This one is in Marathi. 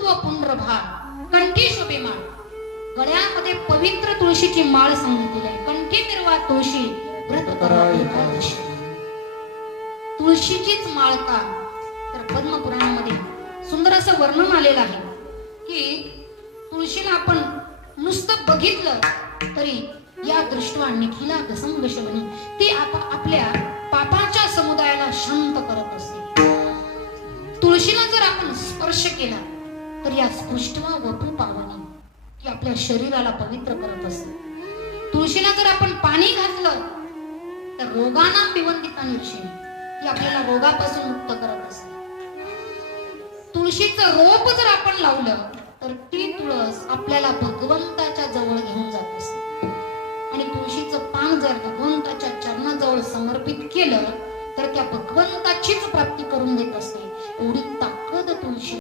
ऊर्ध्व पुंड्रभाग कंठी शोभिमाळ, गळ्यामध्ये पवित्र तुळशीची माळ सांगितलेली आहे. कंठी मिरवा तुळशी व्रत करा एकादशी. तुळशीचीच माळ का? तर पद्मपुराणामध्ये सुंदर असं वर्णन आलेलं आहे की तुळशीला आपण नुसतं बघितलं तरी या दृष्ट्वा निखिला दसंगशवनी ती आपल्या पापाच्या समुदायाला शांत करत असते. तुळशीला जर आपण स्पर्श केला तर या स्पृष्टवा वपू पावनी ती आपल्या शरीराला पवित्र करत असते. तुळशीला जर आपण पाणी घातलं तर रोगांना पिवंदिता निर्षिणी ती आपल्याला रोगापासून मुक्त करत असते. तुळशीचं रोप जर आपण लावलं तर ती तुळस आपल्याला भगवंताच्या जवळ घेऊन जात असते. आणि तुळशीचं पान जर भगवंताच्या चरणाजवळ समर्पित केलं तर त्या भगवंताचीच प्राप्ती करून देत असते. एवढी ताकद तुळशी